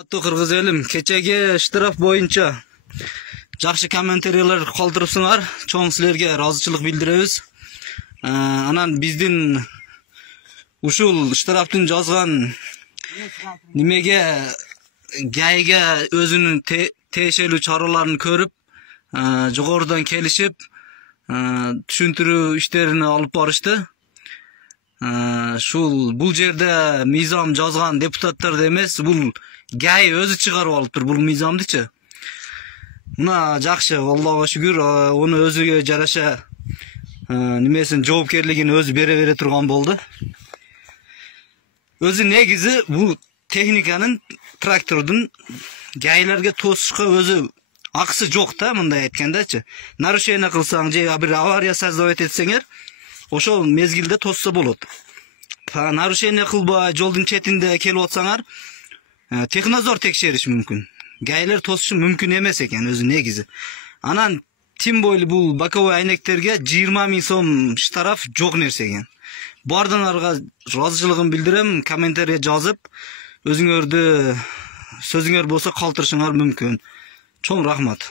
Аттуу кыргыз элим, кечеги штраф боюнча жакшы комментариялар калтырыпсыңар. Чоң силерге ыраазычылык билдиребиз. Анан биздин ушул штрафтын жазган немеге гайга өзүнүн тиешелүү чараларын көрүп, жогорудан келишип, түшүндүрүү иштерин алып барышты. Бул жерде мыйзам жазган депутаттар эмес, бул гай өзү чыгарып алыптыр бул мыйзамдычы. Мына жакшы, Аллага шүгүр, оны өзүгө жараша немесин жоопкерлигин өзү бере турган болду. Өзү негизи бул техниканын, трактордун гайларга тосушка өзү акысы жок да, мындай айткандачы. Нарушение кылсаң же бир авария создавать этсеңер, ошол мезгилде тосса болот. Нарушение кылбай жолдун четинде келип атсаңар, технадзор текшериш мүмкүн. Гайлер тосушу мүмкүн эмес экен өзү негизи. Анан тим бойлуу бул боковой айнектерге 20 000 сом штраф жок нерсе экен. Бардыңарга ыраазычылыгын билдирем, комментарий жазып, өзүңөрдү сөзүңөр болсо калтырышыңар мүмкүн. Чоң рахмат.